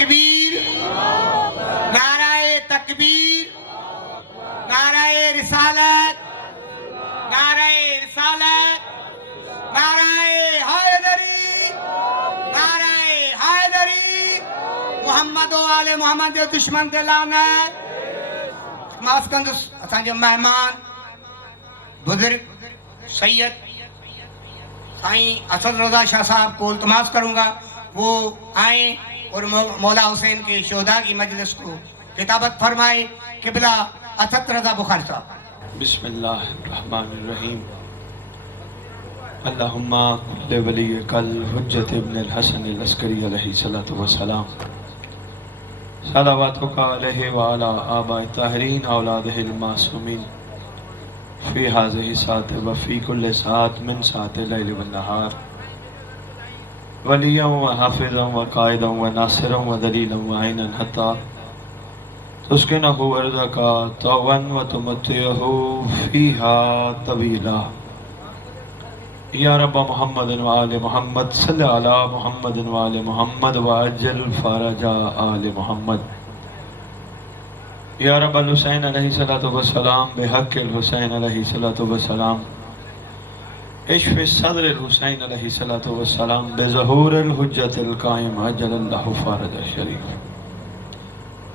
تکبیر، نعرہ تکبیر، نعرہ رسالت، نعرہ رسالت، نعرہ حیدری، نعرہ حیدری، محمد و آل محمد دشمن دلانا معاف کندس اسان جو مہمان بزرگ سید سائیں اسد رضا شاہ صاحب کو التماس کروں گا وہ آئیں اور مولا حسین کے شہداء کی مجلس کو خطابت فرمائے۔ قبلہ اسد رضا بخاری صاحب۔ بسم اللہ الرحمن الرحیم۔ اللہم کل ولیک الحجت ابن الحسن العسکری علیہ السلام صلواتک علیہ وعلا آباء الطاہرین اولادہ المعصومین فی ہذہ الساعۃ وفی کل ساعۃ من ساعات اللیل والنہار ولیا وحافظا وقائدا وناصرا ودلیلا وعینا حتی تسکنہ ارضک طوعا وتمتعہ فیہا طویلا۔ یا رب محمد وآل محمد صلی علی محمد وآل محمد وعجل فرج آل محمد۔ یا رب الحسین علیہ السلام بحق الحسین علیہ السلام اشف صدر الحسین علیہ السلام بظہور الحجت القائم عجل اللہ فرج الشریف۔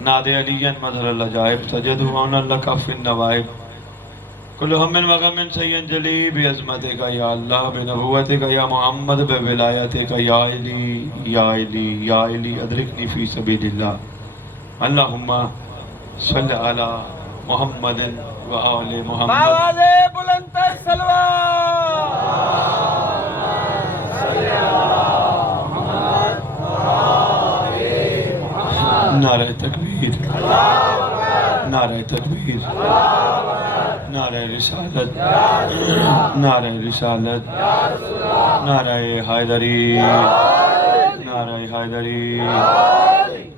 ناد علی مظہر العجائب سجدہ عون لک فی النوائب کل ہم وغم سین جلی بعظمتک یا اللہ بنبوتک یا محمد بولایتک یا علی یا علی یا علی ادرکنی فی سبیل اللہ۔ اللہم صلی علی محمد و آل محمد۔ آواز بلند تر سلوات۔ نعرہ تکبیر، نعرہ تکبیر، نعرہ رسالت، نعرہ رسالت، نعرہ حیدری، نعرہ حیدری،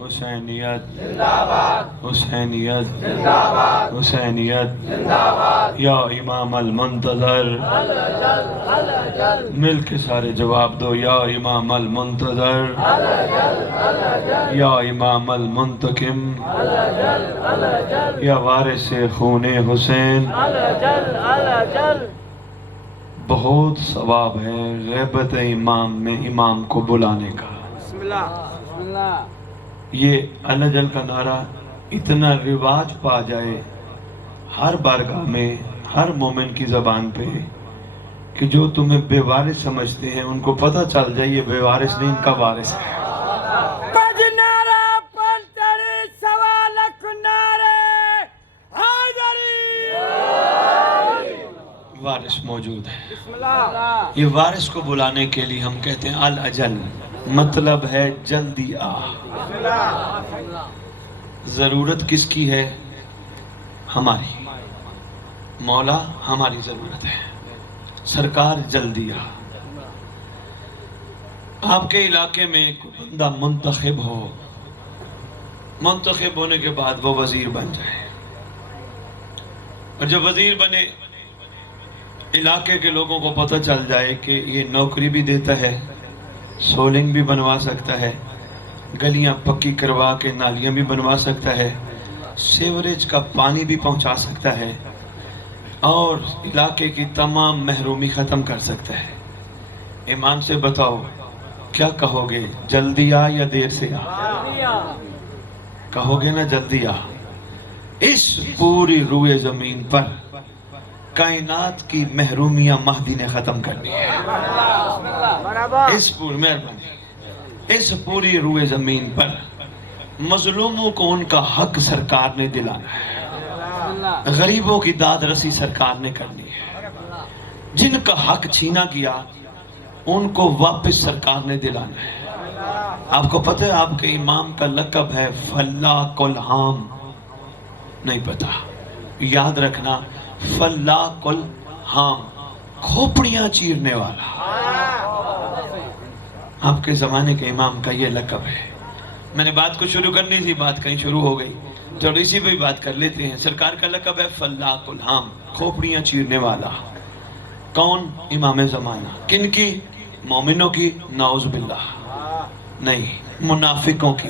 حسینیت، حسینیت، حسینیت، یا امام المنتظر۔ مل کے سارے جواب دو، یا امام المنتظر، یا امام المنتقم، یا وارث خون حسین۔ بہت ثواب ہے غیبت امام میں امام کو بلانے کا۔ بسم اللہ، بسم اللہ۔ یہ اللہ جل کا نعرہ اتنا رواج پا جائے ہر بارگاہ میں، ہر مومن کی زبان پہ، کہ جو تمہیں بے وارث سمجھتے ہیں ان کو پتہ چل جائے یہ بے وارث نہیں، ان کا وارث ہے۔ پج نعرہ پنتری سوالک نعرہ حیدری۔ وارث موجود ہے۔ بسم اللہ۔ یہ وارث کو بلانے کے لیے ہم کہتے ہیں الاجل، مطلب ہے جلدی آ۔ ضرورت کس کی ہے؟ ہماری۔ مولا ہماری ضرورت ہے، سرکار جلدی آ۔ آپ کے علاقے میں کوئی بندہ منتخب ہو، منتخب ہونے کے بعد وہ وزیر بن جائے، اور جب وزیر بنے علاقے کے لوگوں کو پتہ چل جائے کہ یہ نوکری بھی دیتا ہے، سولنگ بھی بنوا سکتا ہے، گلیاں پکی کروا کے نالیاں بھی بنوا سکتا ہے، سیوریج کا پانی بھی پہنچا سکتا ہے، اور علاقے کی تمام محرومی ختم کر سکتا ہے۔ ایمان سے بتاؤ کیا کہو گے؟ جلدی آ یا دیر سے آ؟ کہو گے نا جلدی آ۔ اس پوری روئے زمین پر کائنات کی محرومیاں مہدی نے ختم کرنی ہے۔ اس پوری روئے زمین پر مظلوموں کو ان کا حق سرکار نے دلانا ہے، غریبوں کی داد رسی سرکار نے کرنی ہے، جن کا حق چھینا گیا ان کو واپس سرکار نے دلانا ہے۔ آپ کو پتہ ہے آپ کے امام کا لقب ہے فلاق الحام؟ نہیں پتا؟ یاد رکھنا، فلاق الحام، کھوپڑیاں چیرنے والا۔ آپ کے زمانے کے امام کا یہ لقب ہے۔ میں نے بات کو شروع کرنی تھی، بات کہیں شروع ہو گئی، چلو اسی پہ بات کر لیتے ہیں۔ سرکار کا لقب ہے فلاق الحام، کھوپڑیاں چیرنے والا۔ کون؟ امام زمانہ۔ کن کی؟ مومنوں کی؟ نعوذ باللہ نہیں، منافقوں کی۔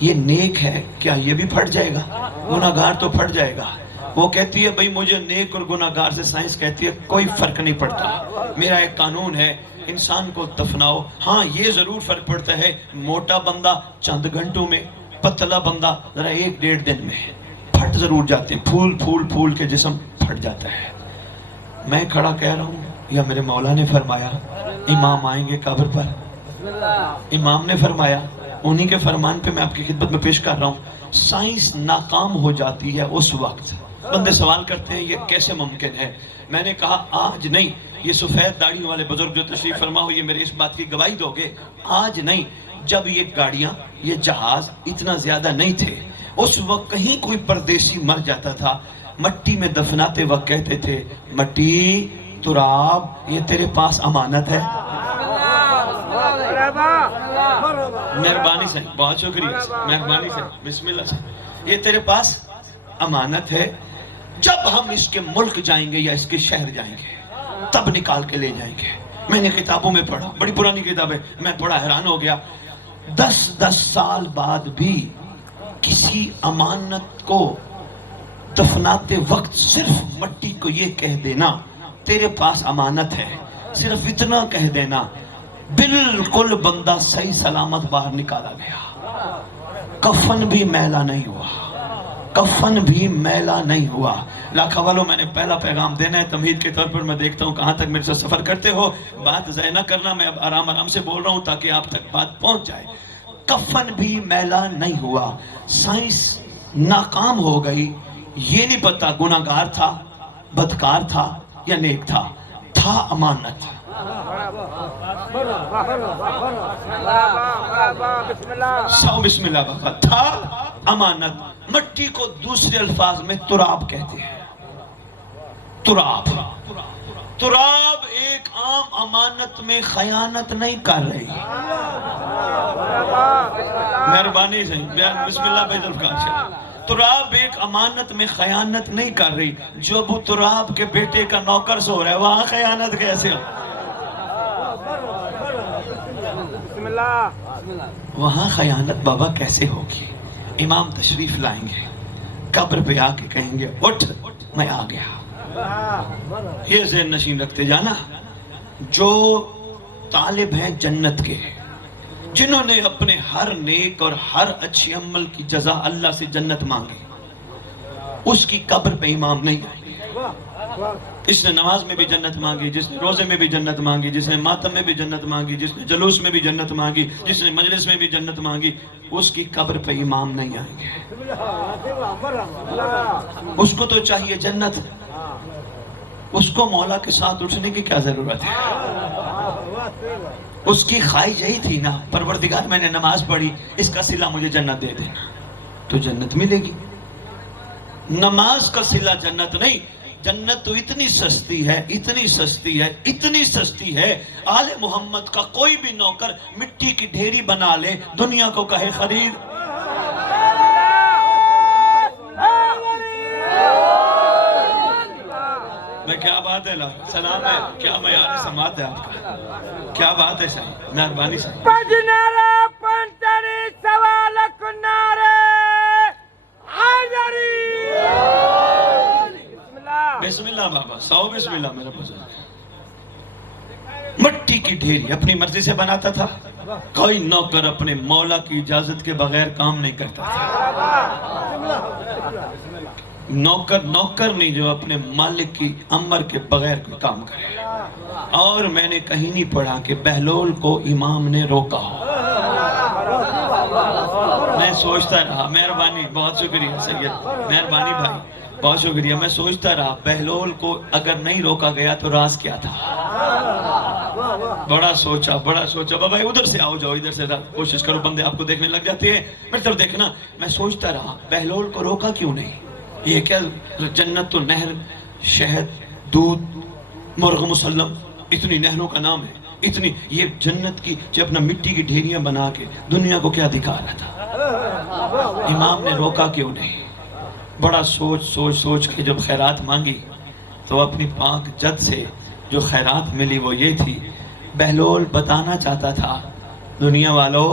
یہ نیک ہے کیا یہ بھی پھٹ جائے گا؟ گناہگار تو پھٹ جائے گا۔ وہ کہتی ہے بھئی مجھے نیک اور گناہگار سے سائنس کہتی ہے کوئی فرق نہیں پڑتا، میرا ایک قانون ہے انسان کو دفناؤ۔ ہاں یہ ضرور فرق پڑتا ہے، موٹا بندہ چند گھنٹوں میں، پتلا بندہ ذرا 1-1.5 دن میں، پھٹ ضرور جاتے ہیں، پھول کے جسم پھٹ جاتا ہے۔ میں کھڑا کہہ رہا ہوں یا میرے مولا نے فرمایا امام آئیں گے قبر پر، امام نے فرمایا، انہی کے فرمان پہ میں آپ کی خدمت میں پیش کر رہا ہوں۔ سائنس ناکام ہو جاتی ہے اس وقت، بندے سوال کرتے ہیں یہ کیسے ممکن ہے؟ میں نے کہا آج نہیں، یہ سفید داڑھی والے بزرگ جو تشریف فرما ہو یہ میری اس بات کی گواہی دو گے، آج نہیں، جب یہ گاڑیاں یہ جہاز اتنا زیادہ نہیں تھے، اس وقت کہیں کوئی پردیسی مر جاتا تھا، مٹی میں دفناتے وقت کہتے تھے مٹی تراب یہ تیرے پاس امانت ہے۔ مہربانی سے، بہت شکریہ، مہربانی سے، بسم اللہ سے، یہ تیرے پاس امانت ہے، جب ہم اس کے ملک جائیں گے یا اس کے شہر جائیں گے تب نکال کے لے جائیں گے۔ میں نے کتابوں میں پڑھا، بڑی پرانی کتاب ہے، میں پڑھا حیران ہو گیا، 10 سال بعد بھی کسی امانت کو دفناتے وقت صرف مٹی کو یہ کہہ دینا تیرے پاس امانت ہے، صرف اتنا کہہ دینا، بالکل بندہ صحیح سلامت باہر نکالا گیا، کفن بھی میلا نہیں ہوا، کفن بھی میلا نہیں ہوا۔ لاکھا والوں میں نے پہلا پیغام دینا ہے تمہید کے طور پر، میں دیکھتا ہوں کہاں تک میرے سے سفر کرتے ہو، بات ضائع نہ کرنا، میں اب آرام سے بول رہا ہوں تاکہ آپ تک بات پہنچ جائے۔ کفن بھی میلا نہیں ہوا، سائنس ناکام ہو گئی، یہ نہیں پتا گناہگار تھا، بدکار تھا یا نیک تھا امانت۔ سو بسم اللہ بابا، تھا امانت۔ مٹی کو دوسرے الفاظ میں تراب کہتے ہیں، تراب ایک عام امانت میں خیانت نہیں کر رہی۔ مہربانی سے بسم اللہ بھائی ذوالفقار سے، تراب ایک امانت میں خیانت نہیں کر رہی۔ جو ابو تراب کے بیٹے کا نوکر سو رہا ہے وہاں خیانت کیسے ہو؟ وہاں خیانت بابا کیسے ہوگی؟ امام تشریف لائیں گے، قبر پہ آ کے کہیں گے اٹھ میں آ گیا۔ یہ ذہن نشین رکھتے جانا، جو طالب ہیں جنت کے، جنہوں نے اپنے ہر نیک اور ہر اچھی عمل کی جزا اللہ سے جنت مانگی، اس کی قبر پہ امام نہیں آئیں گے۔ اس نے نماز میں بھی جنت مانگی، جس نے روزے میں بھی جنت مانگی، جس نے ماتم میں بھی جنت مانگی، جس نے جلوس میں بھی جنت مانگی، جس نے مجلس میں بھی جنت مانگی، اس کی قبر پہ امام نہیں آئیں گے۔ اس کو تو چاہیے جنت، اس کو مولا کے ساتھ اٹھنے کی کیا ضرورت ہے؟ اس کی خواہش یہی تھی نا، پروردگار میں نے نماز پڑھی، اس کا صلہ مجھے جنت دے دینا، تو جنت ملے گی۔ نماز کا صلہ جنت نہیں، جنت تو اتنی سستی ہے، اتنی سستی ہے، اتنی سستی ہے، آل محمد کا کوئی بھی نوکر مٹی کی ڈھیری بنا لے، دنیا کو کہے خرید۔ میں کیا بات ہے سلام ہے، کیا معیار سماعت ہے آپ کا، کیا بات ہے صحیح، مہربانی سے۔ بسم اللہ بابا، سو بسم اللہ میرا بزرگ۔ مٹی کی ڈھیری اپنی مرضی سے بناتا تھا، کوئی نوکر اپنے مولا کی اجازت کے بغیر کام نہیں کرتا تھا۔ نوکر نہیں جو اپنے مالک کی امر کے بغیر کوئی کام کرے۔ اور میں نے کہیں نہیں پڑھا کہ بہلول کو امام نے روکا ہو۔ میں سوچتا رہا، مہربانی، بہت شکریہ سید، مہربانی بھائی، بہت شکریہ، میں سوچتا رہا بہلول کو اگر نہیں روکا گیا تو راز کیا تھا۔ بڑا سوچا بابا ادھر سے آؤ جاؤ، ادھر سے کوشش کرو، بندے آپ کو دیکھنے لگ جاتے ہیں، میری طرف دیکھنا۔ میں سوچتا رہا بہلول کو روکا کیوں نہیں؟ یہ کیا جنت تو نہر، شہد، دودھ، مرغ مسلم، اتنی نہروں کا نام ہے، اتنی یہ جنت کی جو اپنا مٹی کی ڈھیریاں بنا کے دنیا کو کیا دکھا رہا تھا؟ امام نے روکا کیوں نہیں؟ بڑا سوچ کے جب خیرات مانگی تو اپنی پاک جد سے جو خیرات ملی وہ یہ تھی، بہلول بتانا چاہتا تھا دنیا والوں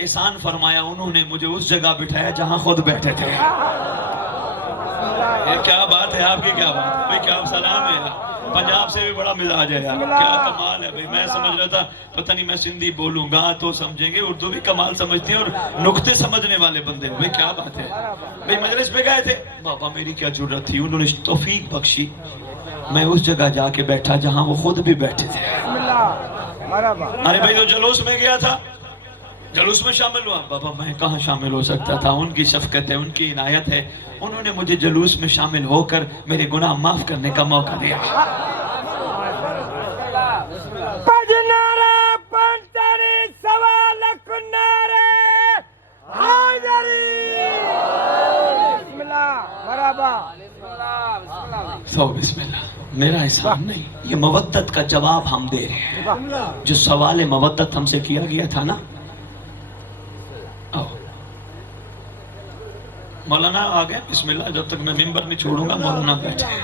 احسان فرمایا، انہوں نے مجھے اس جگہ بٹھایا جہاں خود بیٹھے تھے۔ یہ کیا بات ہے آپ کی، کیا بات ہے بھئی، کیا سلام ہے یار، پنجاب سے بھی بڑا مزاج ہے یار، کیا کمال ہے بھئی۔ میں سمجھ رہا تھا پتہ نہیں میں سندھی بولوں گا تو سمجھیں گے، اردو بھی کمال سمجھتے ہیں اور نکتے سمجھنے والے بندے ہیں بھئی، کیا بات ہے بھئی۔ مجلس پہ گئے تھے، بابا میری کیا ضرورت تھی، انہوں نے توفیق بخشی، میں اس جگہ جا کے بیٹھا جہاں وہ خود بھی بیٹھے تھے۔ ارے بھئی تو جلوس میں گیا تھا، جلوس میں شامل ہوا، بابا میں کہاں شامل ہو سکتا تھا، ان کی شفقت ہے، ان کی عنایت ہے، انہوں نے مجھے جلوس میں شامل ہو کر میرے گناہ معاف کرنے کا موقع دیا۔ تو بسم اللہ، میرا احسان نہیں، یہ مودت کا جواب ہم دے رہے ہیں۔ جو سوال مودت ہم سے کیا گیا تھا نا، مولانا آگئے، بسم اللہ، جب تک میں ممبر نہیں چھوڑوں گا مولانا بیٹھے ہیں۔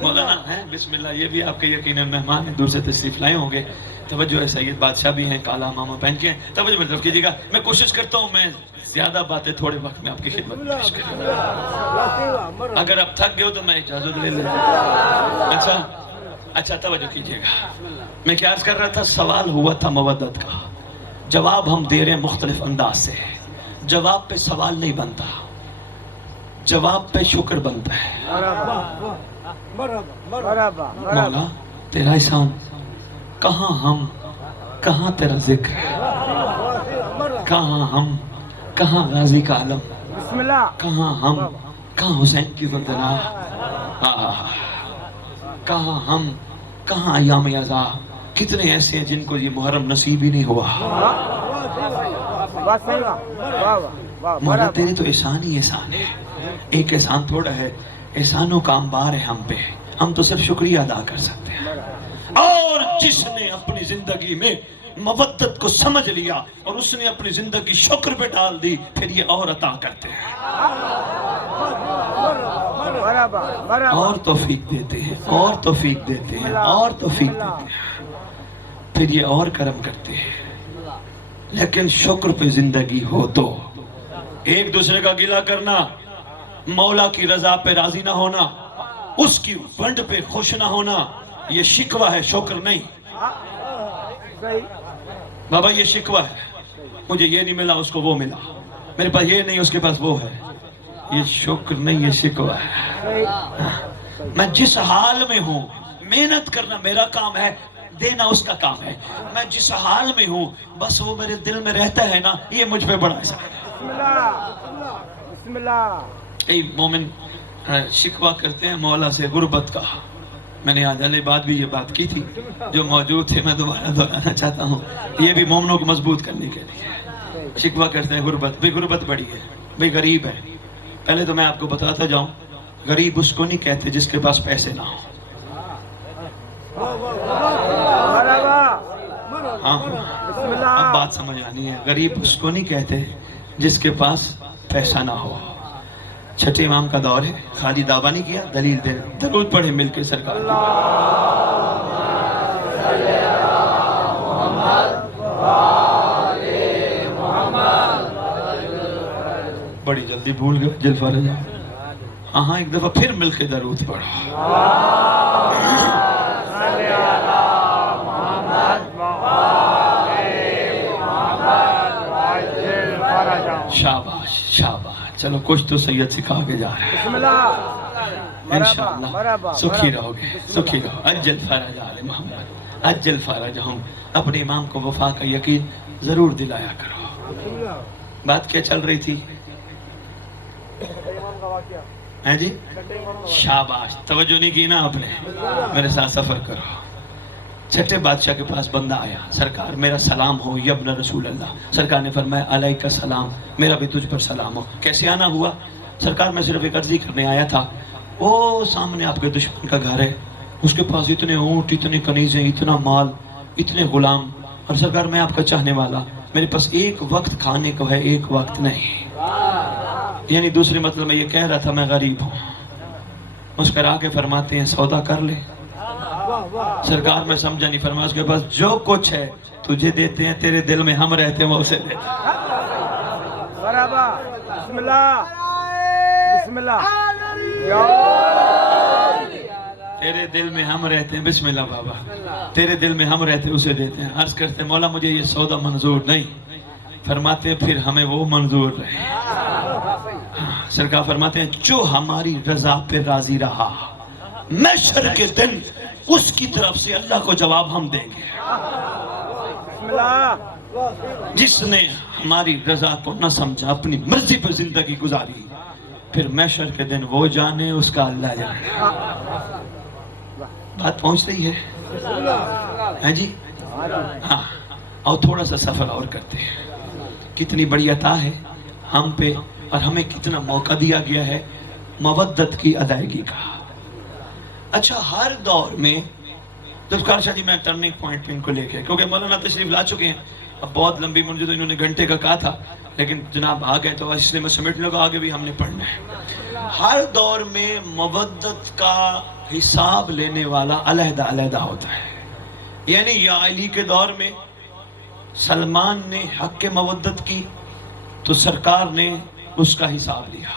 مولانا ہیں، بسم اللہ، یہ بھی آپ کے یقیناً مہمان ہیں، دور سے تشریف لائے ہوں گے۔ توجہ ہے، سید بادشاہ بھی ہیں، کالا امامہ پہن کے ہیں، توجہ میری طرف کیجئے گا۔ میں کوشش کرتا ہوں میں زیادہ باتیں تھوڑے وقت میں آپ کی خدمت میں پیش کروں، اگر آپ تھک گئے ہو تو میں اجازت لے لوں۔ اچھا توجہ کیجئے گا، میں کیا عرض کر رہا تھا، سوال ہوا تھا مودت کا، جواب ہم دے رہے ہیں مختلف انداز سے۔ جواب پہ سوال نہیں بنتا، جواب پہ شکر بنتا ہے۔ مولا تیرا احسان، کہاں ہم، کہاں تیرا ذکر، کہاں ہم، کہاں غازی کا علم، کہاں ہم، کہاں حسین کی زندنا، کہاں ہم، کہاں ایام یزا۔ کتنے ایسے ہیں جن کو یہ محرم نصیب ہی نہیں ہوا۔ مولا تیرے تو احسان ہی احسان ہے، ایک احسان تھوڑا ہے، احسانوں کا انبار ہے ہم پہ، ہم تو صرف شکریہ ادا کر سکتے ہیں۔ اور جس نے اپنی زندگی میں مودت کو سمجھ لیا اور اس نے اپنی زندگی شکر پہ ڈال دی، پھر یہ اور عطا کرتے ہیں، اور توفیق دیتے ہیں، اور توفیق دیتے ہیں، اور توفیق دیتے ہیں، پھر یہ اور کرم کرتے ہیں۔ لیکن شکر پہ زندگی ہو تو ایک دوسرے کا گلہ کرنا، مولا کی رضا پہ راضی نہ ہونا، اس کی ونڈ پہ خوش نہ ہونا، یہ شکوہ ہے، شکر نہیں۔ بابا یہ شکوہ ہے، مجھے یہ نہیں ملا اس کو وہ ملا، میرے پاس یہ نہیں اس کے پاس وہ ہے، یہ شکر نہیں، یہ شکوہ ہے۔ میں جس حال میں ہوں، محنت کرنا میرا کام ہے، دینا اس کا کام ہے، میں جس حال میں ہوں بس وہ میرے دل میں رہتا ہے نا، یہ مجھ پہ بڑا احسان ہے۔ بسم اللہ۔ ایک مومن شکوہ کرتے ہیں مولا سے غربت کا، میں نے آج علی بعد بھی یہ بات کی تھی، جو موجود تھے میں دوبارہ دہرانا چاہتا ہوں، یہ بھی مومنوں کو مضبوط کرنے کے لیے۔ شکوہ کرتے ہیں غربت، بھئی غربت بڑی ہے، بھئی غریب ہے۔ پہلے تو میں آپ کو بتاتا جاؤں، غریب اس کو نہیں کہتے جس کے پاس پیسے نہ ہوں۔ ہاں اب بات سمجھ آنی ہے، غریب اس کو نہیں کہتے جس کے پاس پیسہ نہ ہو۔ چھٹے امام کا دور ہے، خالی دعویٰ نہیں کیا، دلیل دے، درود پڑھے مل کے سرکار کی۔ بڑی جلدی بھول گئے جل فرجا، ہاں ایک دفعہ پھر مل کے درود پڑھو۔ شاباش شاباش، چلو کچھ تو سید سکھا کے جا رہے ہیں، انشاءاللہ سکھی رہو گے، سکھی رہو۔ اجل فرج آل محمد، اجل فرج، ہم اپنے امام کو وفا کا یقین ضرور دلایا کرو۔ بات کیا چل رہی تھی؟ ہیں جی شاباش، توجہ نہیں کی نا آپ نے، میرے ساتھ سفر کرو۔ چھٹے بادشاہ کے پاس بندہ آیا، سرکار میرا سلام ہو یا ابن رسول اللہ۔ سرکار نے فرمایا علیک السلام، میرا بھی تجھ پر سلام ہو۔ کیسے آنا ہوا؟ سرکار میں صرف ایک عرضی کرنے آیا تھا، وہ سامنے آپ کے دشمن کا گھر ہے، اس کے پاس اتنے اونٹ، اتنے کنیزیں، اتنا مال، اتنے غلام، اور سرکار میں آپ کا چاہنے والا، میرے پاس ایک وقت کھانے کو ہے، ایک وقت نہیں۔ یعنی دوسری مطلب میں یہ کہہ رہا تھا میں غریب ہوں۔ مسکرا کے فرماتے ہیں سودا کر لے۔ سرکار میں سمجھا نہیں، فرمایا اس کے پاس جو کچھ ہے تجھے دیتے ہیں، تیرے دل میں ہم رہتے ہیں وہ اسے دیتے ہیں۔ برابر، بسم اللہ، بسم اللہ، تیرے دل میں ہم رہتے ہیں، بسم اللہ بابا، تیرے دل میں ہم رہتے ہیں اسے دیتے ہیں۔ عرض کرتے ہیں مولا مجھے یہ سودا منظور نہیں، فرماتے ہیں پھر ہمیں وہ منظور رہے۔ سرکار فرماتے ہیں جو ہماری رضا پہ راضی رہا محشر کے دن اس کی طرف سے اللہ کو جواب ہم دیں گے۔ بسم اللہ، جس نے ہماری رضا کو نہ سمجھا، اپنی مرضی پہ زندگی گزاری، پھر محشر کے دن وہ جانے اس کا اللہ جانے۔ بات پہنچ رہی ہے جی؟ ہاں، اور تھوڑا سا سفر اور کرتے ہیں۔ کتنی بڑی عطا ہے ہم پہ، اور ہمیں کتنا موقع دیا گیا ہے مودت کی ادائیگی کا۔ اچھا، ہر دور میں ذوالفقار شاہ جی، میں ٹرننگ پوائنٹ پہ ان کو لے کے، کیونکہ مولانا تشریف لا چکے ہیں، اب بہت لمبی مجھے تو انہوں نے گھنٹے کا کہا تھا، لیکن جناب آ گئے تو اس لیے میں سمیٹ لوں گا، آگے بھی ہم نے پڑھنا ہے۔ ہر دور میں مودت کا حساب لینے والا علیحدہ علیحدہ ہوتا ہے۔ یعنی یا علی کے دور میں سلمان نے حق مودت کی تو سرکار نے اس کا حساب لیا۔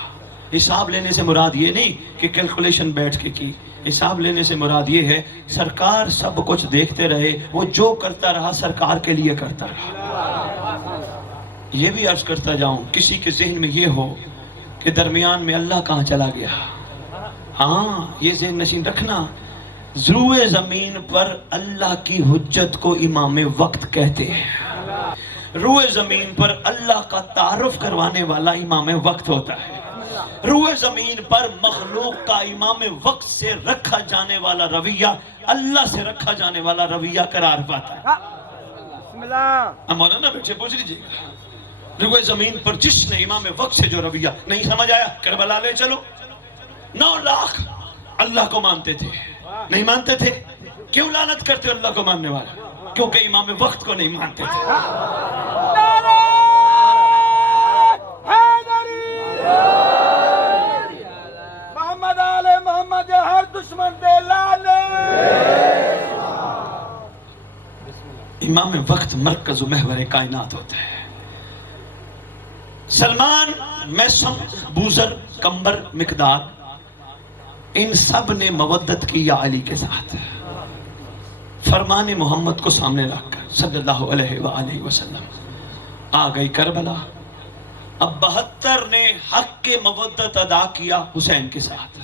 حساب لینے سے مراد یہ نہیں کہ کیلکولیشن بیٹھ کے کی، حساب لینے سے مراد یہ ہے سرکار سب کچھ دیکھتے رہے، وہ جو کرتا رہا سرکار کے لیے کرتا رہا۔ یہ بھی عرض کرتا جاؤں، کسی کے ذہن میں یہ ہو کہ درمیان میں اللہ کہاں چلا گیا، ہاں یہ ذہن نشین رکھنا، روئے زمین پر اللہ کی حجت کو امام وقت کہتے ہیں۔ روئے زمین پر اللہ کا تعارف کروانے والا امام وقت ہوتا ہے۔ روئے زمین پر مخلوق کا امام وقت سے رکھا جانے والا رویہ اللہ سے رکھا جانے والا رویہ قرار پاتا ہے۔ بسم اللہ، مولانا بیٹھے پوچھ لیجیے گا، روئے زمین پر جس نے امام وقت سے جو رویہ، نہیں سمجھ آیا کربلا لے چلو، 9 لاکھ اللہ کو مانتے تھے، نہیں مانتے تھے، کیوں لعنت کرتے ہو اللہ کو ماننے والا؟ کیونکہ امام وقت کو نہیں مانتے تھے۔ نعرہ حیدری، محمد آل محمد، ہر دشمن دے لالے۔ امام وقت مرکز و محور کائنات ہوتا ہے۔ سلمان، میسم، بوزر، کمبر، مقدار، ان سب نے مودت کی یا علی کے ساتھ، فرمان محمد کو سامنے رکھ کر صلی اللہ علیہ وآلہ وسلم آ گئی کربلا۔ اب 72 نے حق کے مودت ادا کیا حسین کے ساتھ۔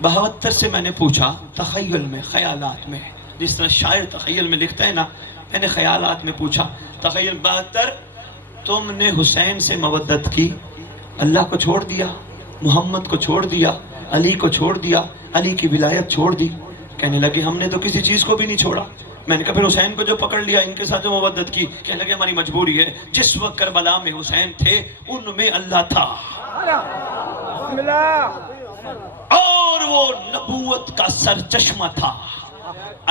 72 سے میں نے پوچھا تخیل میں، خیالات میں، جس طرح شاعر تخیل میں لکھتا ہے نا، میں نے خیالات میں پوچھا تخیل 72 تم نے حسین سے مودت کی، اللہ کو چھوڑ دیا، محمد کو چھوڑ دیا، علی کو چھوڑ دیا، علی کی ولایت چھوڑ دی۔ کہنے لگے ہم نے تو کسی چیز کو بھی نہیں چھوڑا۔ میں نے کہا پھر حسین کو جو پکڑ لیا، ان کے ساتھ جو مودت کی، کہنے لگے ہماری مجبوری ہے، جس وقت کربلا میں حسین تھے ان میں اللہ تھا، بسم اللہ، اور وہ نبوت کا سر چشمہ تھا۔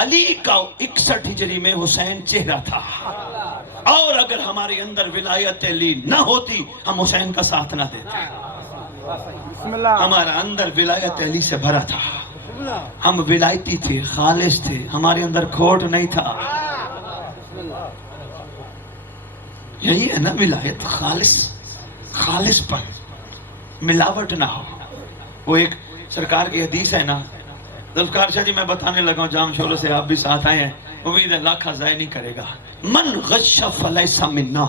علی کا 61 ہجری میں حسین چہرہ تھا، اور اگر ہمارے اندر ولایت علی نہ ہوتی ہم حسین کا ساتھ نہ دیتے۔ بسم اللہ، ہمارا اندر ولایت علی سے بھرا تھا، ہم ولایتی تھے، خالص تھے، ہمارے اندر کھوٹ نہیں تھا۔ یہی ہے نا ولایت، خالص پر ملاوٹ نہ ہو۔ وہ ایک سرکار کی حدیث ہے نا، ذوالفقار شاہ جی میں بتانے لگا ہوں، جام شوروں سے آپ بھی ساتھ آئے ہیں، امید ہے لاکھا ضائع نہیں کرے گا۔ من غش فلیس منا،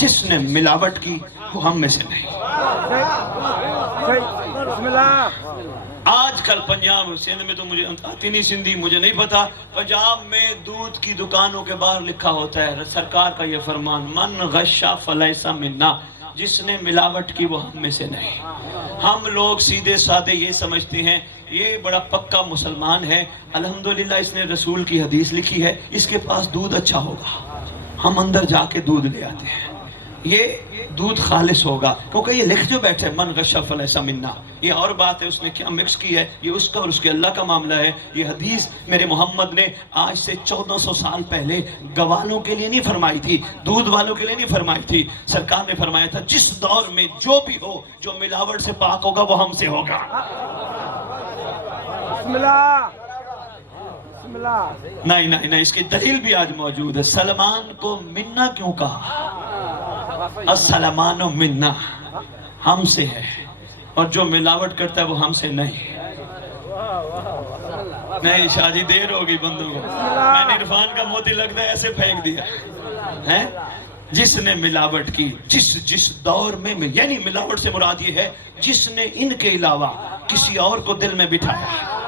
جس نے ملاوٹ کی وہ ہم میں سے نہیں۔ بسم اللہ، آج کل پنجاب سندھ میں تو مجھے آتی نہیں سندھی، مجھے نہیں پتا، پنجاب میں دودھ کی دکانوں کے باہر لکھا ہوتا ہے سرکار کا یہ فرمان، من غشا فلیس منا، جس نے ملاوٹ کی وہ ہم میں سے نہیں۔ ہم لوگ سیدھے سادے یہ سمجھتے ہیں یہ بڑا پکا مسلمان ہے، الحمدللہ اس نے رسول کی حدیث لکھی ہے، اس کے پاس دودھ اچھا ہوگا، ہم اندر جا کے دودھ لے آتے ہیں، یہ دودھ خالص ہوگا، کیونکہ یہ لکھ جو بیٹھے من غش فلیس منا، یہ اور بات ہے اس نے کیا مکس کی ہے، یہ اس کا اور اس کے اللہ کا معاملہ ہے۔ یہ حدیث میرے محمد نے آج سے 1400 سال پہلے گوالوں کے لیے نہیں فرمائی تھی، دودھ والوں کے لیے نہیں فرمائی تھی، سرکار نے فرمایا تھا جس دور میں جو بھی ہو جو ملاوٹ سے پاک ہوگا وہ ہم سے ہوگا۔ بسم اللہ، بسم اللہ. نہیں نہیں نہیں، اس کی دلیل بھی آج موجود ہے. سلمان کو منا کیوں کہا؟ السلمان و منا، ہم سے ہے، اور جو ملاوٹ کرتا ہے وہ ہم سے نہیں. نہیں شادی دیر ہوگی بندوں کو. میں نے عرفان کا موتی لگتا ہے ایسے پھینک دیا ہے. جس نے ملاوٹ کی، جس دور میں، یعنی ملاوٹ سے مراد یہ ہے جس نے ان کے علاوہ کسی اور کو دل میں بٹھایا.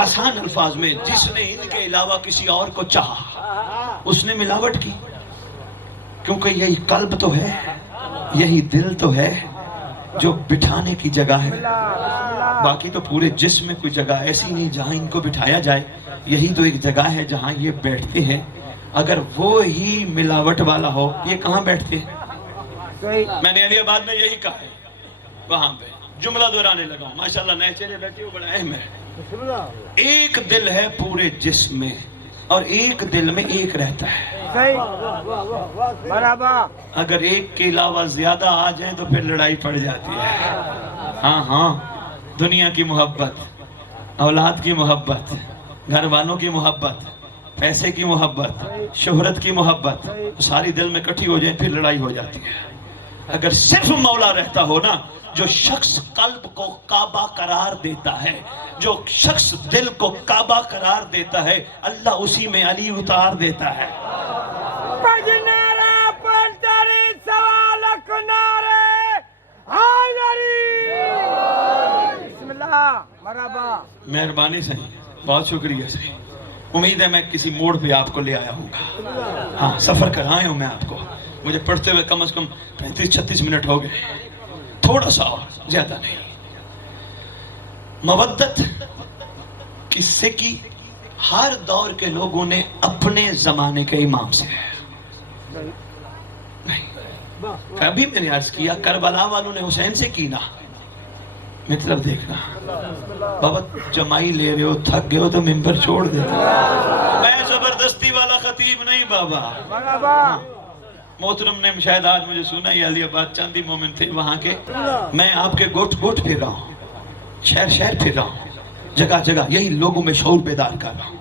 آسان الفاظ میں، جس نے ان کے علاوہ کسی اور کو چاہا اس نے ملاوٹ کی. کیونکہ یہی قلب تو ہے، یہی دل تو ہے جو بٹھانے کی جگہ ہے. باقی تو پورے جسم میں کوئی جگہ ایسی نہیں جہاں ان کو بٹھایا جائے. یہی تو ایک جگہ ہے جہاں یہ بیٹھتے ہیں. اگر وہ ہی ملاوٹ والا ہو، یہ کہاں بیٹھتے ہیں؟ میں نے علی آباد میں یہی کہا ہے، وہاں پہ جملہ دہرانے لگا ہوں. ماشاءاللہ نئے چلے بیٹھے ہو، بڑا اہم ہے. ایک دل ہے پورے جسم میں، اور ایک دل میں ایک رہتا ہے. اگر ایک کے علاوہ زیادہ آ جائیں تو پھر لڑائی پڑ جاتی ہے. ہاں، دنیا کی محبت، اولاد کی محبت، گھر والوں کی محبت، پیسے کی محبت، شہرت کی محبت، ساری دل میں اکٹھی ہو جائیں پھر لڑائی ہو جاتی ہے. اگر صرف مولا رہتا ہو نا، جو شخص قلب کو کعبہ قرار دیتا ہے، جو شخص دل کو کعبہ قرار دیتا ہے، اللہ اسی میں علی اتار دیتا ہے. مہربانی صحیح، بہت شکریہ صحیح. امید ہے میں کسی موڑ پہ آپ کو لے آیا ہوں گا. ہاں، سفر کرائے ہوں میں آپ کو. مجھے پڑھتے ہوئے کم از کم 35-36 منٹ ہو گئے، تھوڑا سا اور، زیادہ نہیں. مودت قصے کی ہر دور کے لوگوں نے اپنے زمانے کے امام سے ہے. نہیں، کبھی میں نے عرض کیا کربلا والوں نے حسین سے کی نا. میری طرف دیکھنا بابا، جمائی لے رہے ہو، تھک گئے ہو تو ممبر چھوڑ دیتا. میں زبردستی والا خطیب نہیں بابا. محترم نے شاید آج مجھے سنا، یہ علی آباد چاندی مومن تھے وہاں کے. میں آپ کے گوٹ گوٹ پھر رہا ہوں، شہر پھر رہا ہوں، جگہ جگہ یہی لوگوں میں شعور بیدار کر رہا ہوں،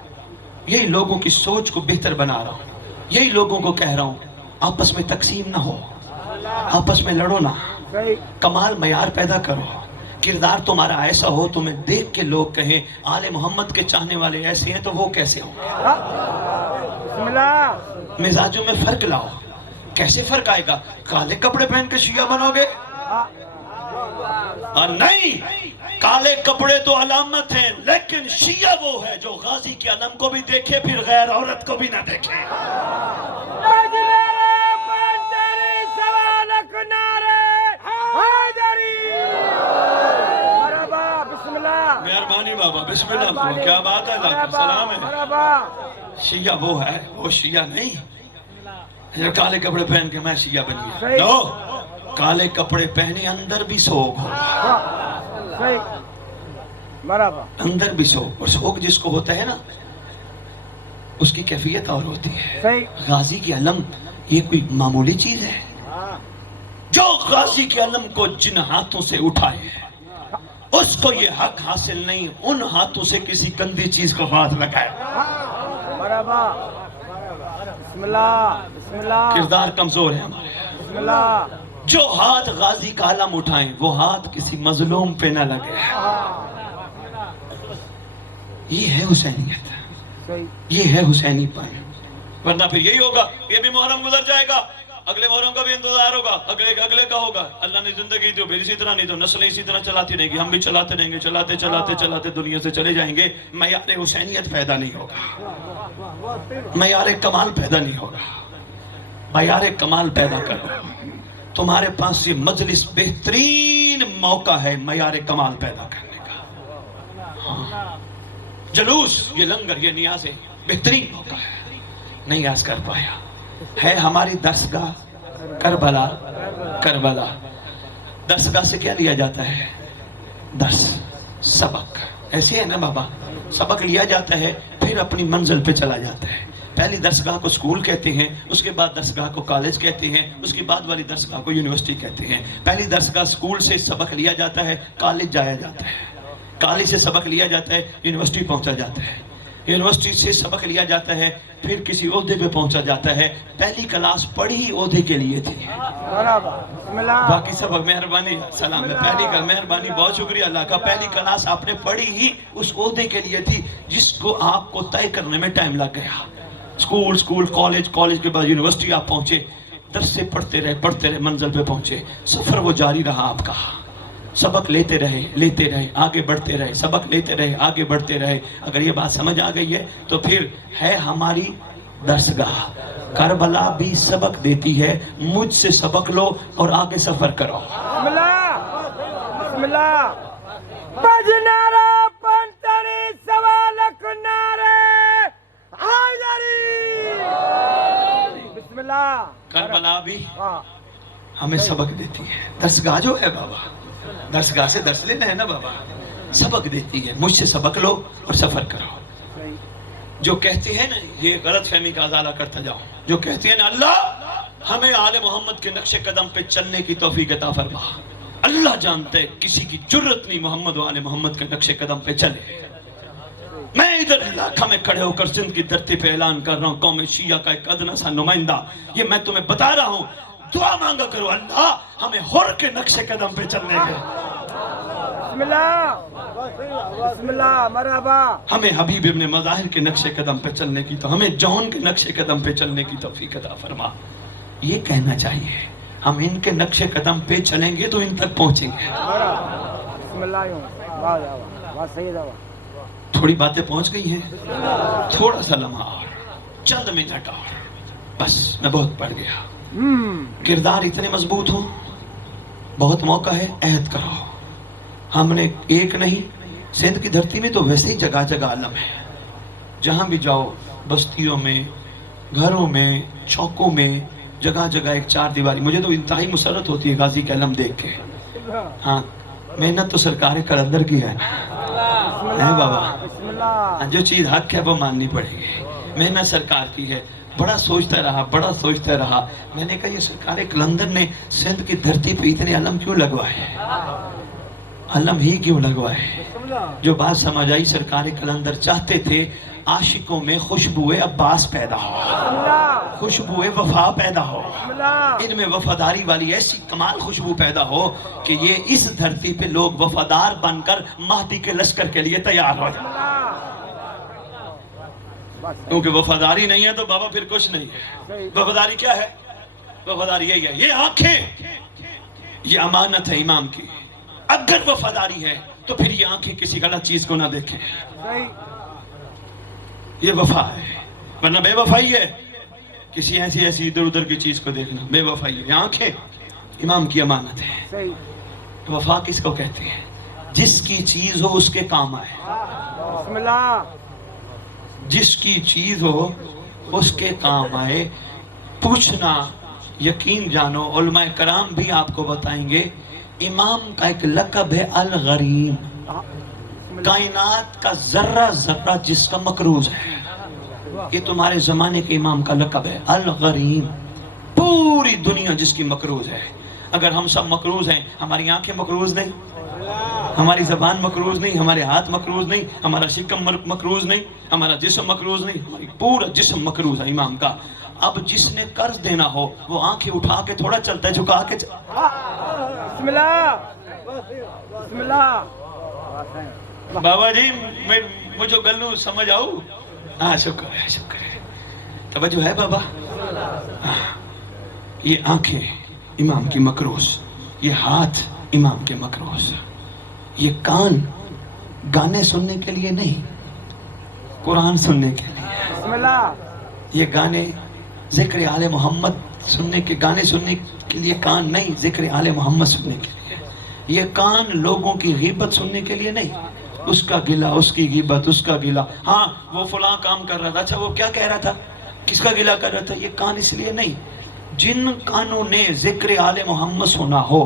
یہی لوگوں کی سوچ کو بہتر بنا رہا ہوں. یہی لوگوں کو کہہ رہا ہوں آپس میں تقسیم نہ ہو، آپس میں لڑو نہ، کمال معیار پیدا کرو. کردار تمہارا ایسا ہو تمہیں دیکھ کے لوگ کہیں آل محمد کے چاہنے والے ایسے ہیں تو وہ کیسے ہوں. مزاجوں میں فرق لاؤ. کیسے فرق آئے گا؟ کالے کپڑے پہن کے شیعہ بنو گے؟ نہیں، کالے کپڑے تو علامت ہیں، لیکن شیعہ وہ ہے جو غازی کے علم کو بھی دیکھے پھر غیر عورت کو بھی نہ دیکھے. مہربانی بابا، بسم اللہ. کیا بات ہے، سلام ہے. شیعہ وہ ہے، وہ شیعہ نہیں جو کالے کپڑے پہن کے میں شیعہ بن گیا. نو، کالے کپڑے پہنے اندر بھی سوگ ہو، اندر بھی سوگ. اور سوگ جس کو ہوتا ہے نا اس کی کیفیت اور ہوتی ہے. غازی کی علم یہ کوئی معمولی چیز ہے؟ جو غازی کے علم کو جن ہاتھوں سے اٹھائے اس کو یہ حق حاصل نہیں ان ہاتھوں سے کسی گندی چیز کو ہاتھ لگائے. کردار کمزور ہے ہمارے. جو ہاتھ غازی کا علم اٹھائیں وہ ہاتھ کسی مظلوم پہ نہ لگے. یہ ہے حسینیت، یہ ہے حسینی پن. ورنہ پھر یہی ہوگا، یہ بھی محرم گزر جائے گا، اگلے محرم کا بھی انتظار ہوگا، اگلے کا ہوگا. اللہ نے زندگی دی پھر اسی طرح، نہیں تو نسلیں اسی طرح چلاتی رہیں گی. ہم بھی چلاتے رہیں گے، چلاتے دنیا سے چلے جائیں گے. معیار حسینیت پیدا نہیں ہوگا، معیار کمال پیدا نہیں ہوگا. معیار کمال پیدا کرو. تمہارے پاس یہ مجلس بہترین موقع ہے معیار کمال پیدا کرنے کا. جلوس، یہ لنگر، یہ نیازیں بہترین موقع ہے. نہیں آج کر پایا. ہے ہماری درسگاہ کربلا. درسگاہ سے کیا لیا جاتا ہے؟ درس، سبق. ایسے ہے نا بابا، سبق لیا جاتا ہے پھر اپنی منزل پہ چلا جاتا ہے. پہلی درسگاہ کو سکول کہتے ہیں، اس کے بعد درسگاہ کو کالج کہتے ہیں، اس کے بعد والی درسگاہ کو یونیورسٹی کہتے ہیں. پہلی درسگاہ سکول سے سبق لیا جاتا ہے، کالج جایا جاتا ہے. کالج سے سبق لیا جاتا ہے، یونیورسٹی پہنچا جاتا ہے. یونیورسٹی سے سبق لیا جاتا ہے، پھر کسی عہدے پہ پہنچا جاتا ہے. پہلی کلاس پڑھی عہدے کے لیے تھی. برابر. بسم اللہ. باقی سبق مہربانی سلام ہے. پہلی کا مہربانی، بہت شکریہ اللہ کا. پہلی کلاس آپ نے پڑھی ہی اس عہدے کے لیے تھی جس کو آپ کو طے کرنے میں ٹائم لگ گیا. اسکول کالج کے بعد یونیورسٹی آپ پہنچے، درس سے پڑھتے رہے، منزل پہ پہنچے. سفر وہ جاری رہا آپ کا. سبق لیتے رہے، آگے بڑھتے رہے، سبق لیتے رہے، آگے بڑھتے رہے. اگر یہ بات سمجھ آ گئی ہے تو پھر ہے ہماری درسگاہ. کربلا بھی سبق دیتی ہے. مجھ سے سبق لو اور آگے سفر کرو. بسم اللہ. بسم اللہ. بجنارا پنتنی سوالک نارے حیدری. بسم اللہ. کربلا بھی ہمیں سبق دیتی ہے. درسگاہ جو ہے بابا، درسگاہ سے درس لینا ہے نا بابا، سبق دیتی ہے. مجھ سے سبق لو اور سفر کرو. جو کہتے ہیں نا، یہ غلط فہمی کا ازالہ کرتا جاؤ، جو کہتے ہیں نا اللہ ہمیں آل محمد کے نقش قدم پہ چلنے کی توفیق عطا فرما. اللہ جانتا ہے کسی کی جرت نہیں محمد و آل محمد کے نقش قدم پہ چلے. میں ادھر علاقہ میں کھڑے ہو کر سندھ کی دھرتی پہ اعلان کر رہا ہوں، قوم شیعہ کا ایک ادنا سا نمائندہ، یہ میں تمہیں بتا رہا ہوں، دعا مانگا کرو اللہ ہمیں حر کے نقش قدم پہ چلنے کے. بسم اللہ. بسم اللہ. مرحبا. ہمیں حبیب ابن مظاہر کے نقش قدم پہ چلنے کی، تو ہمیں جون کے نقش قدم پہ چلنے کی توفیق عطا فرما. یہ کہنا چاہیے ہم ان کے نقش قدم پہ چلیں گے تو ان تک پہنچیں گے. بسم اللہ. بات صحیح ہے. تھوڑی باتیں پہنچ گئی ہیں، تھوڑا سا لمحہ اور، چند منٹ اور، بس میں بہت پڑھ گیا. کردار اتنے مضبوط ہوں، بہت موقع ہے، عہد کرو. ہم نے ایک نہیں، سندھ کی دھرتی میں تو ویسے ہی جگہ جگہ علم ہے. جہاں بھی جاؤ، بستیوں میں، گھروں میں، چوکوں میں، جگہ جگہ ایک چار دیواری. مجھے تو انتہائی مسرت ہوتی ہے غازی کا علم دیکھ کے. ہاں، محنت تو سرکار قلندر کی ہے بابا. جو چیز حق ہے وہ ماننی پڑے گی. محنت سرکار کی ہے. بڑا سوچتا رہا. میں نے کہا یہ سرکار قلندر نے سندھ کی دھرتی پہ اتنے علم کیوں لگوائے؟ علم ہی کیوں لگوائے؟ جو بات سمجھ آئی، سرکار قلندر چاہتے تھے عاشقوں میں خوشبو عباس پیدا ہو، خوشبو وفا پیدا ہو، ان میں وفاداری والی ایسی کمال خوشبو پیدا ہو کہ یہ اس دھرتی پہ لوگ وفادار بن کر مہدی کے لشکر کے لیے تیار ہو جائیں. کیونکہ وفاداری نہیں ہے تو بابا پھر کچھ نہیں ہے. وفاداری کیا ہے؟ وفاداری یہی ہے، یہ آنکھیں، یہ امانت ہے امام کی. اگر وفاداری ہے تو پھر یہ آنکھیں کسی غلط چیز کو نہ دیکھیں. یہ وفا ہے، ورنہ بے وفائی ہے کسی ایسی ادھر ادھر کی چیز کو دیکھنا. بے وفائی ہے. یہ آنکھیں امام کی امانت ہے. وفا کس کو کہتے ہیں؟ جس کی چیز ہو اس کے کام آئے. بسم اللہ. جس کی چیز ہو اس کے کام آئے. پوچھنا، یقین جانو، علماء کرام بھی آپ کو بتائیں گے، امام کا ایک لقب ہے الغریم. کائنات کا ذرہ ذرہ جس کا مقروض ہے، یہ تمہارے زمانے کے امام کا لقب ہے الغریم. پوری دنیا جس کی مقروض ہے. اگر ہم سب مقروض ہیں، ہماری آنکھیں مقروض نہیں، ہماری زبان مقروض نہیں، ہمارے ہاتھ مقروض نہیں، ہمارا شکم مقروض نہیں، ہمارا جسم مقروض نہیں، ہماری پورا جسم مقروض ہے امام کا. اب جس نے قرض دینا ہو وہ آنکھیں اٹھا کے تھوڑا چلتا ہے، جھکا کے بسم اللہ. بسم اللہ. بابا جی مجھے گلو سمجھ آؤ. ہاں شکر ہے. توجہ ہے بابا. یہ آنکھیں امام کی مقروض، یہ ہاتھ امام کے مقروض، یہ کان گانے سننے کے لیے نہیں، قرآن سننے کے لیے. بسم اللہ. یہ گانے ذکر آل محمد سننے کے، گانے سننے کے لیے کان نہیں، ذکر آل محمد سننے کے لیے. یہ کان لوگوں کی غیبت سننے کے لیے نہیں، اس کا گلہ، اس کی غیبت، اس کا گلہ. ہاں وہ فلاں کام کر رہا تھا، اچھا وہ کیا کہہ رہا تھا، کس کا گلہ کر رہا تھا. یہ کان اس لیے نہیں. جن کانوں نے ذکر آل محمد سنا ہو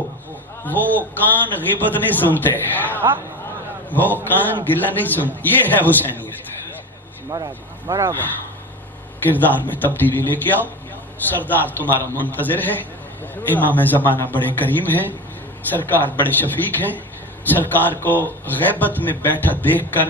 وہ کان غیبت نہیں سنتے، وہ کان گلہ نہیں سنتے. یہ ہے حسینیت. برابر. کردار میں تبدیلی لے کے آؤ. سردار تمہارا منتظر ہے. امام زمانہ بڑے کریم ہیں، سرکار بڑے شفیق ہیں. سرکار کو غیبت میں بیٹھا دیکھ کر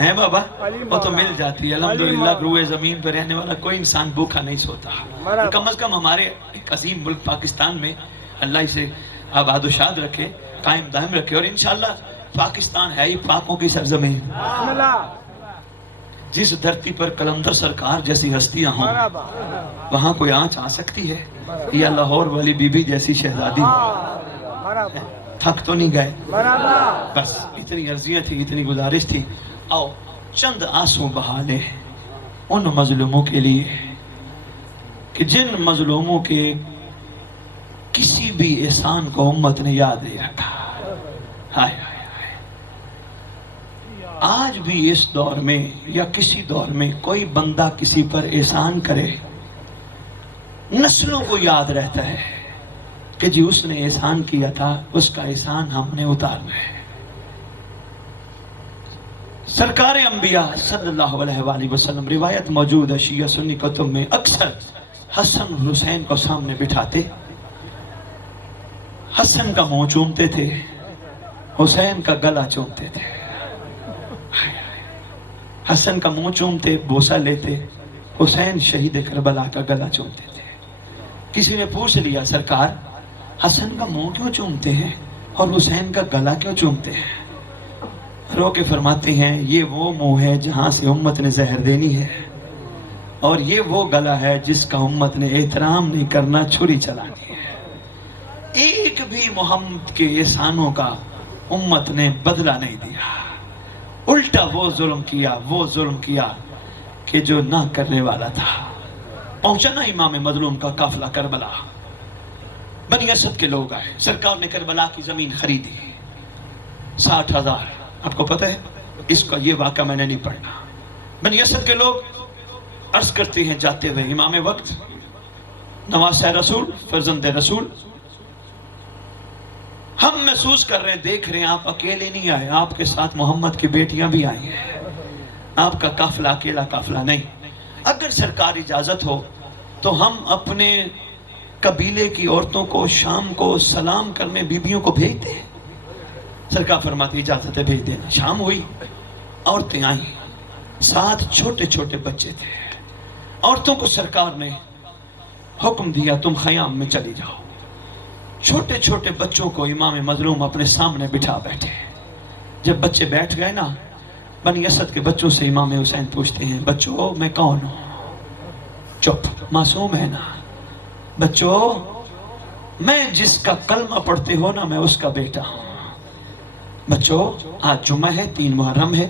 ہیں بابا، وہ تو مل جاتی ہے الحمدللہ. روئے زمین پر رہنے والا کوئی انسان بھوکا نہیں سوتا. کم از کم ہمارے ایک عظیم ملک پاکستان میں اللہ اسے آباد و شاد رکھے، قائم دائم رکھے. اور انشاءاللہ پاکستان ہے ہی پاکوں کی سرزمین. جس دھرتی پر قلندر سرکار جیسی ہستیاں ہوں وہاں کوئی آنچ آ سکتی ہے؟ یا لاہور والی بی بی جیسی شہزادی ہو؟ تھک تو نہیں گئے؟ بس اتنی عرضیاں تھی، اتنی گزارش تھی. آؤ چند آنسو بہا لیں ان مظلوموں کے لیے کہ جن مظلوموں کے کسی بھی احسان کو امت نے یاد نہیں رکھا. ہائے ہائے ہائے. آج بھی اس دور میں یا کسی دور میں کوئی بندہ کسی پر احسان کرے، نسلوں کو یاد رہتا ہے کہ جی اس نے احسان کیا تھا، اس کا احسان ہم نے اتارنا ہے. سرکار انبیاء صلی اللہ علیہ وآلہ وسلم، روایت موجود ہے شیعہ سنی کتب میں، اکثر حسن اور حسین کو سامنے بٹھاتے، حسن کا منہ چومتے تھے، حسین کا گلا چومتے تھے. حسن کا منہ چومتے، بوسہ لیتے، حسین شہید کربلا کا گلا چومتے تھے. کسی نے پوچھ لیا سرکار حسن کا منہ کیوں چومتے ہیں اور حسین کا گلا کیوں چومتے ہیں؟ رو کے فرماتے ہیں یہ وہ منہ ہے جہاں سے امت نے زہر دینی ہے، اور یہ وہ گلا ہے جس کا امت نے احترام نہیں کرنا چھری چلانی ہے. ایک بھی محمد کے احسانوں کا امت نے بدلہ نہیں دیا، الٹا وہ ظلم کیا کہ جو نہ کرنے والا تھا. پہنچا نا امام مظلوم کا قافلہ کربلا، بنی اسد کے لوگ آئے، سرکار نے کربلا کی زمین خریدی 60,000. آپ کو پتہ ہے اس کا یہ واقعہ میں نے نہیں پڑھنا. بنی اسد کے لوگ عرض کرتے ہیں جاتے ہوئے امام وقت، نواسہ رسول، فرزند رسول، ہم محسوس کر رہے ہیں، دیکھ رہے ہیں آپ اکیلے نہیں آئے، آپ کے ساتھ محمد کی بیٹیاں بھی آئی ہیں. آپ کا قافلہ اکیلا قافلہ نہیں. اگر سرکار اجازت ہو تو ہم اپنے قبیلے کی عورتوں کو شام کو سلام کرنے بیبیوں کو بھیجتے ہیں. سرکار فرماتی اجازت ہے بھیج دینا. شام ہوئی، عورتیں آئیں، ساتھ چھوٹے چھوٹے بچے تھے. عورتوں کو سرکار نے حکم دیا تم خیام میں چلی جاؤ. چھوٹے چھوٹے بچوں کو امام مظلوم اپنے سامنے بٹھا بیٹھے. جب بچے بیٹھ گئے نا، بنی اسد کے بچوں سے امام حسین پوچھتے ہیں بچوں میں کون ہوں؟ چپ، معصوم ہے نا. بچوں میں جس کا کلمہ پڑھتے ہو نا میں اس کا بیٹا ہوں. بچوں آج جمعہ ہے، 3 محرم ہے.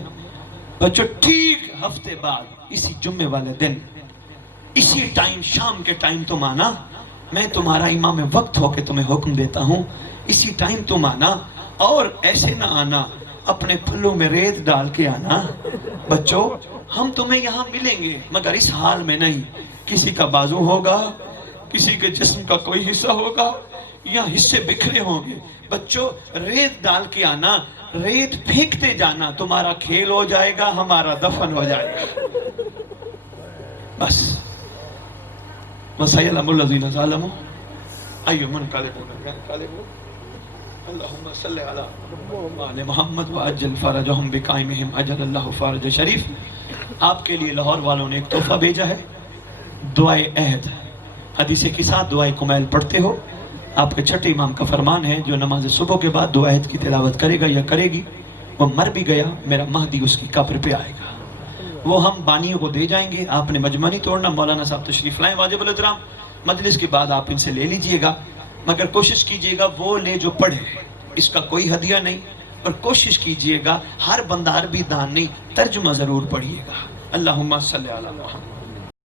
بچوں ٹھیک ہفتے بعد اسی جمعے والے دن اسی ٹائم شام کے ٹائم تم آنا، میں تمہارا امام وقت ہو کے تمہیں حکم دیتا ہوں. اسی ٹائم تم آنا، اور ایسے نہ آنا اپنے پھلوں میں ریت ڈال کے آنا. بچوں ہم تمہیں یہاں ملیں گے مگر اس حال میں نہیں، کسی کا بازو ہوگا، کسی کے جسم کا کوئی حصہ ہوگا، یا حصے بکھرے ہوں گے. بچوں ریت ڈال کے آنا، ریت پھینکتے جانا، تمہارا کھیل ہو جائے گا، ہمارا دفن ہو جائے گا. بس وَسَيَعْلَمُ الَّذِينَ ظَلَمُوا أَيُّ مُنْقَلِبٍ يَنقَلِبُونَ اللہم صلی علی محمد وعجل فرجہم بقائمہم اجل اللہ فرج شریف. آپ کے لیے لاہور والوں نے ایک تحفہ بھیجا ہے، دعائے عہد. حدیث کے ساتھ دعائے کمیل پڑھتے ہو. آپ کے چھٹے امام کا فرمان ہے جو نماز صبح کے بعد دعائے عہد کی تلاوت کرے گا یا کرے گی وہ مر بھی گیا میرا مہدی اس کی قبر پہ آئے گا. وہ ہم بانیوں کو دے جائیں گے. آپ نے مجمع نہیں توڑنا. مولانا صاحب تشریف لائیں واجب الاحترام. مجلس کے بعد آپ ان سے لے لیجئے گا، مگر کوشش کیجئے گا وہ لے جو پڑھے. اس کا کوئی ہدیہ نہیں، اور کوشش کیجئے گا ہر بندہ عربی دان نہیں، ترجمہ ضرور پڑھیے گا. اللہم صلی علی محمد.